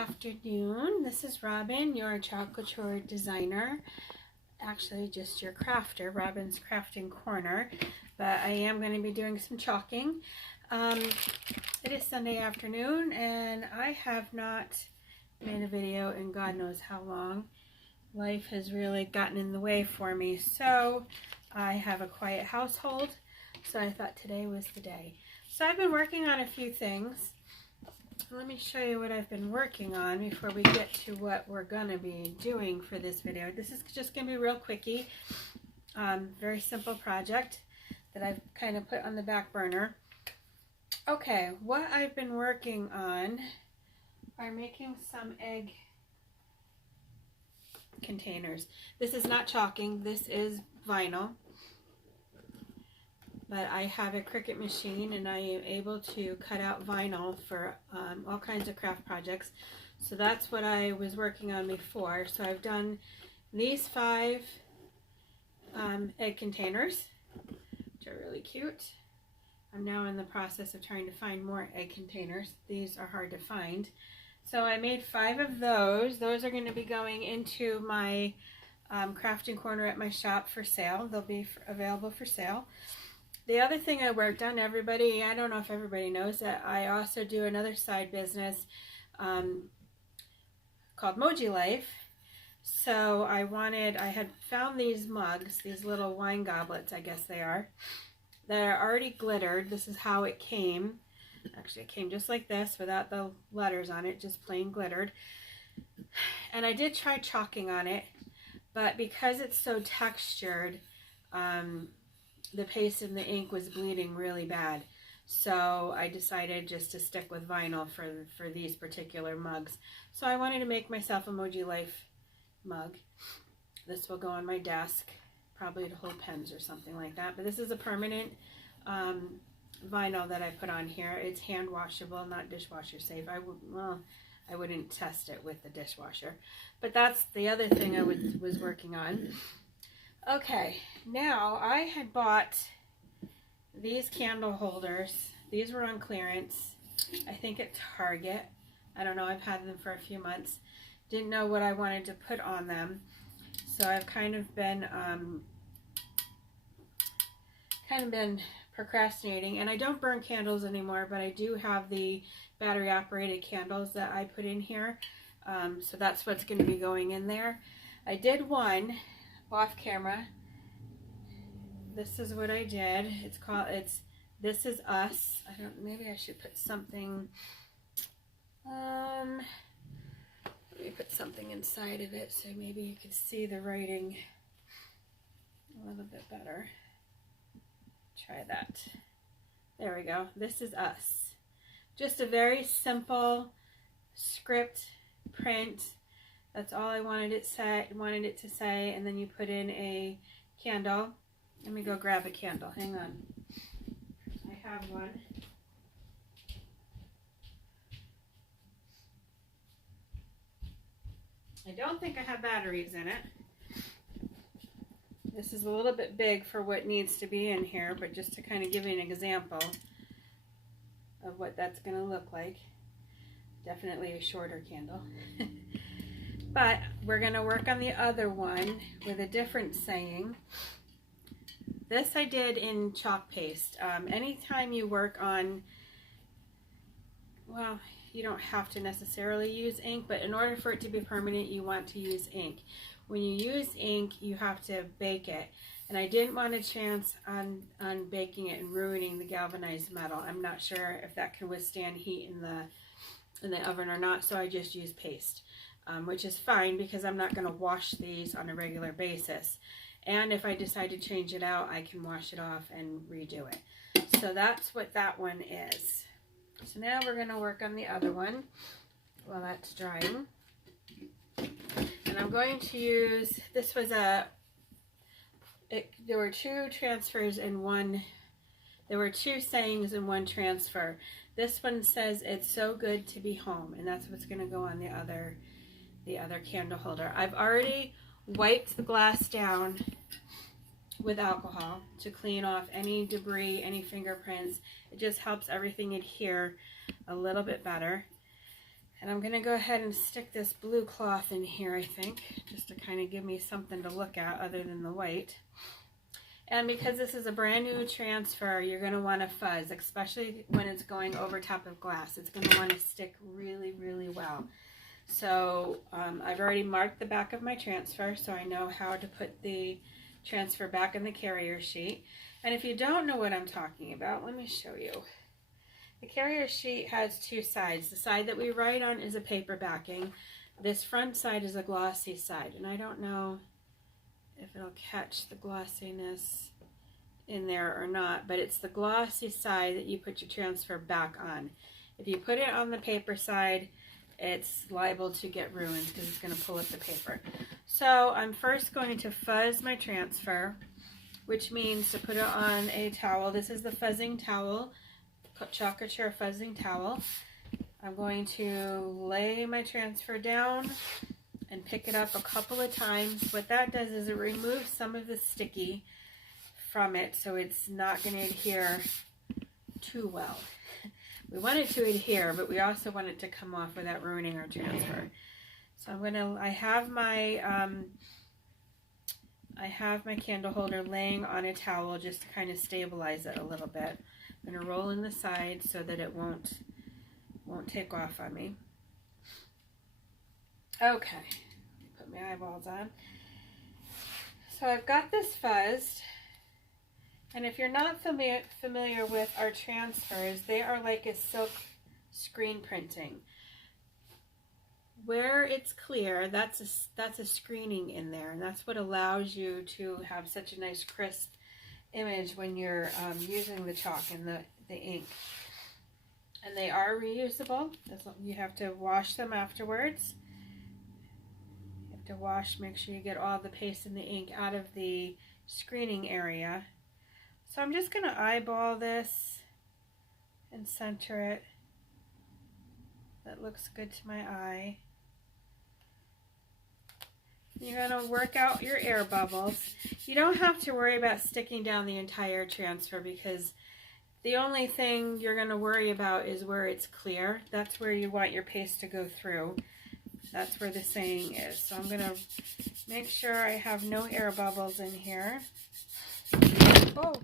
afternoon. This is Robin, your chalk couture designer. Actually, just your crafter, Robin's Crafting Corner. But I am going to be doing some chalking. It is Sunday afternoon, and I have not made a video in God knows how long. Life has really gotten in the way for me, so I have a quiet household, so I thought today was the day. So I've been working on a few things. Let me show you what I've been working on before we get to what we're going to be doing for this video. This is just going to be real quickie. Very simple project that I've kind of put on the back burner. Okay, what I've been working on are making some egg containers. This is not chalking, this is vinyl. But I have a Cricut machine and I am able to cut out vinyl for all kinds of craft projects. So that's what I was working on before. So I've done these 5 egg containers, which are really cute. I'm now in the process of trying to find more egg containers. These are hard to find. So I made 5 of those. Those are going to be going into my crafting corner at my shop for sale. They'll be available for sale. The other thing I worked on, everybody, I don't know if everybody knows that I also do another side business called Moji Life. So I had found these mugs, these little wine goblets, I guess they are, that are already glittered. This is how it came. Actually, it came just like this without the letters on it, just plain glittered. And I did try chalking on it, but because it's so textured, the paste and the ink was bleeding really bad. So I decided just to stick with vinyl for these particular mugs. So I wanted to make myself a Moji Life mug. This will go on my desk, probably to hold pens or something like that. But this is a permanent vinyl that I put on here. It's hand washable, not dishwasher safe. I wouldn't test it with the dishwasher. But that's the other thing I was working on. Okay, now I had bought these candle holders. These were on clearance, I think at Target. I don't know, I've had them for a few months. Didn't know what I wanted to put on them. So I've kind of been procrastinating, and I don't burn candles anymore, but I do have the battery operated candles that I put in here. So that's what's going to be going in there. I did one off camera. This is what I did. This Is Us. Maybe I should put something, let me put something inside of it so maybe you can see the writing a little bit better. Try that. There we go. This is us. Just a very simple script print. That's all I wanted it to say, and then you put in a candle. Let me go grab a candle. Hang on. I have one. I don't think I have batteries in it. This is a little bit big for what needs to be in here, but just to kind of give you an example of what that's going to look like. Definitely a shorter candle. But we're going to work on the other one with a different saying. This I did in chalk paste. Anytime you work on, well, you don't have to necessarily use ink, but in order for it to be permanent, you want to use ink. When you use ink, you have to bake it. And I didn't want a chance on baking it and ruining the galvanized metal. I'm not sure if that can withstand heat in the oven or not, so I just used paste. Which is fine because I'm not going to wash these on a regular basis. And if I decide to change it out, I can wash it off and redo it. So that's what that one is. So now we're going to work on the other one while that's drying. And I'm going to use, this was there were 2 transfers in one, there were 2 sayings in one transfer. This one says, "It's so good to be home," and that's what's going to go on the other candle holder. I've already wiped the glass down with alcohol to clean off any debris, any fingerprints. It just helps everything adhere a little bit better. And I'm going to go ahead and stick this blue cloth in here, I think, just to kind of give me something to look at other than the white. And because this is a brand new transfer, you're going to want to fuzz, especially when it's going over top of glass. It's going to want to stick really, really well. So I've already marked the back of my transfer, so I know how to put the transfer back in the carrier sheet. And if you don't know what I'm talking about, let me show you. The carrier sheet has two sides. The side that we write on is a paper backing. This front side is a glossy side, and I don't know if it'll catch the glossiness in there or not, but it's the glossy side that you put your transfer back on. If you put it on the paper side, it's liable to get ruined because it's going to pull up the paper. So I'm first going to fuzz my transfer, which means to put it on a towel. This is the fuzzing towel, Chalk Couture fuzzing towel. I'm going to lay my transfer down and pick it up a couple of times. What that does is it removes some of the sticky from it, so it's not going to adhere too well. We want it to adhere, but we also want it to come off without ruining our transfer. So I have my candle holder laying on a towel just to kind of stabilize it a little bit. I'm going to roll in the side so that it won't take off on me. Okay, put my eyeballs on. So I've got this fuzzed, and if you're not familiar with our transfers, they are like a silk screen printing. Where it's clear, that's a screening in there, and that's what allows you to have such a nice crisp image when you're using the chalk and the ink. And they are reusable. You have to wash them afterwards. You have to wash, make sure you get all the paste and the ink out of the screening area. So I'm just going to eyeball this and center it. That looks good to my eye. You're going to work out your air bubbles. You don't have to worry about sticking down the entire transfer because the only thing you're going to worry about is where it's clear. That's where you want your paste to go through. That's where the saying is. So I'm going to make sure I have no air bubbles in here. Oh,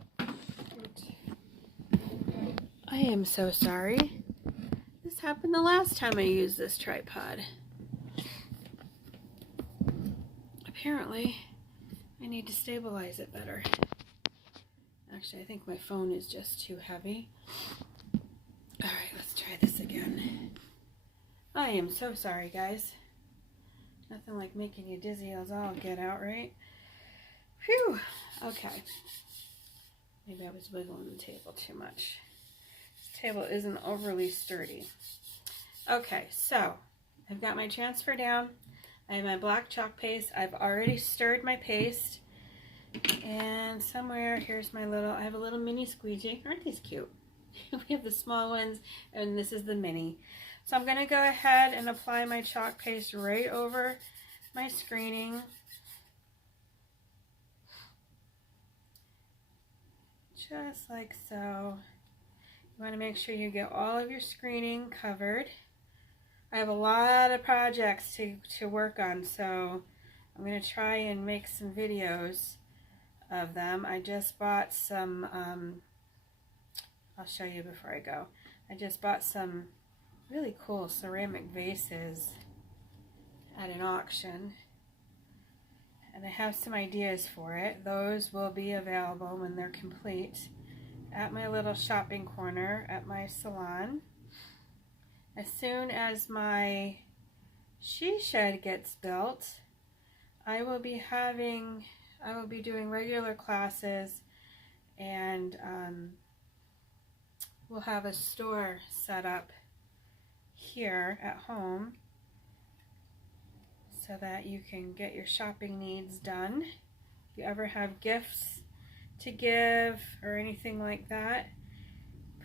I am so sorry. This happened the last time I used this tripod. Apparently, I need to stabilize it better. Actually, I think my phone is just too heavy. Alright, let's try this again. I am so sorry, guys. Nothing like making you dizzy as all get out, right? Phew! Okay. Maybe I was wiggling the table too much. This table isn't overly sturdy. Okay, so I've got my transfer down. I have my black chalk paste. I've already stirred my paste. And somewhere, here's my little, I have a little mini squeegee. Aren't these cute? We have the small ones, and this is the mini. So I'm going to go ahead and apply my chalk paste right over my screening. Just like so. You want to make sure you get all of your screening covered. I have a lot of projects to work on, so I'm going to try and make some videos of them. I just bought some, I'll show you before I go. I just bought some really cool ceramic vases at an auction, and I have some ideas for it. Those will be available when they're complete at my little shopping corner at my salon. As soon as my she shed gets built, I will be doing regular classes, and we'll have a store set up here at home so that you can get your shopping needs done. If you ever have gifts to give or anything like that,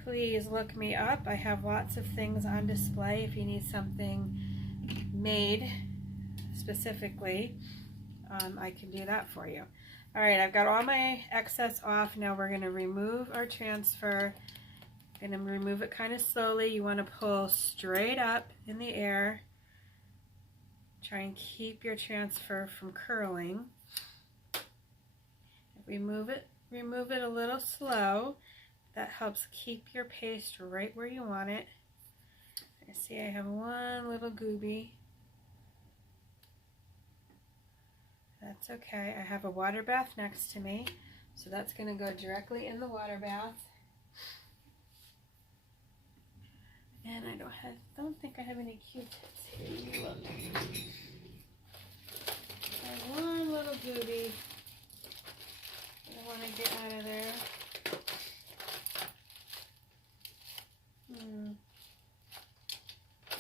please look me up. I have lots of things on display if you need something made specifically. I can do that for you. Alright, I've got all my excess off. Now we're going to remove our transfer Going to remove it kind of slowly. You want to pull straight up in the air. Try and keep your transfer from curling. Remove it a little slow. That helps keep your paste right where you want it. I see I have one little gooby. That's okay. I have a water bath next to me, so that's going to go directly in the water bath. And I don't think I have any Q-tips here. Let me look. I have one little gooby that I want to get out of there. Maybe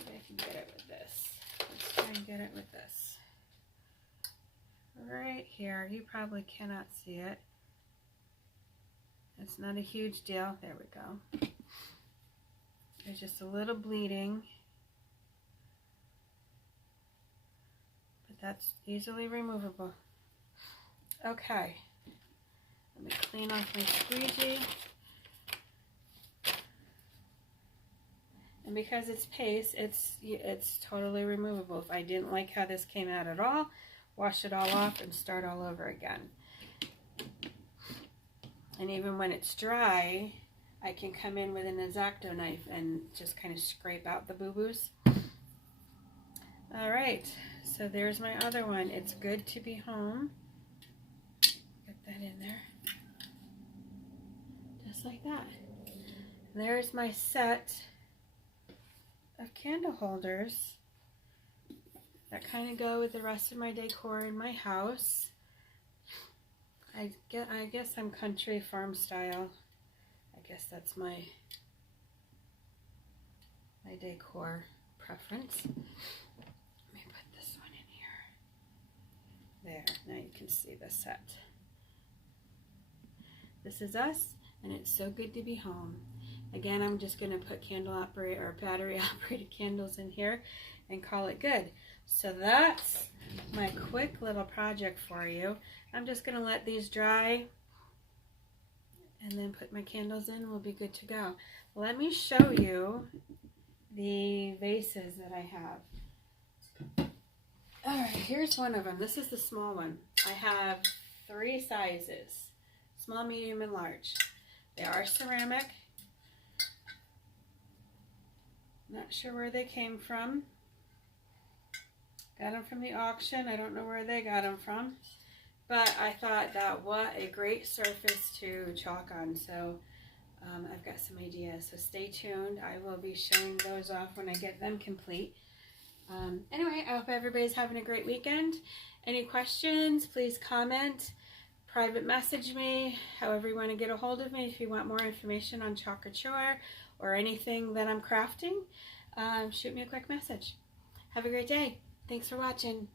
I can get it with this. Let's try and get it with this. Right here. You probably cannot see it. It's not a huge deal. There we go. There's just a little bleeding. But that's easily removable. Okay. Let me clean off my squeegee. And because it's paste, it's totally removable. If I didn't like how this came out at all, wash it all off and start all over again. And even when it's dry, I can come in with an X-Acto knife and just kind of scrape out the boo-boos. All right, so there's my other one. It's good to be home. Get that in there. Just like that. There's my set of candle holders that kind of go with the rest of my decor in my house. I guess I'm country farm style. I guess that's my decor preference. Let me put this one in here. There, now you can see the set. This is us, and it's so good to be home. Again, I'm just going to put battery operated candles in here and call it good. So that's my quick little project for you. I'm just going to let these dry and then put my candles in and we'll be good to go. Let me show you the vases that I have. All right, here's one of them. This is the small one. I have 3 sizes, small, medium, and large. They are ceramic. Not sure where they came from. Got them from the auction. I don't know where they got them from. But I thought that what a great surface to chalk on. So I've got some ideas. So stay tuned. I will be showing those off when I get them complete. Anyway, I hope everybody's having a great weekend. Any questions, please comment. Private message me, however you want to get a hold of me. If you want more information on Chalk Couture or anything that I'm crafting, shoot me a quick message. Have a great day. Thanks for watching.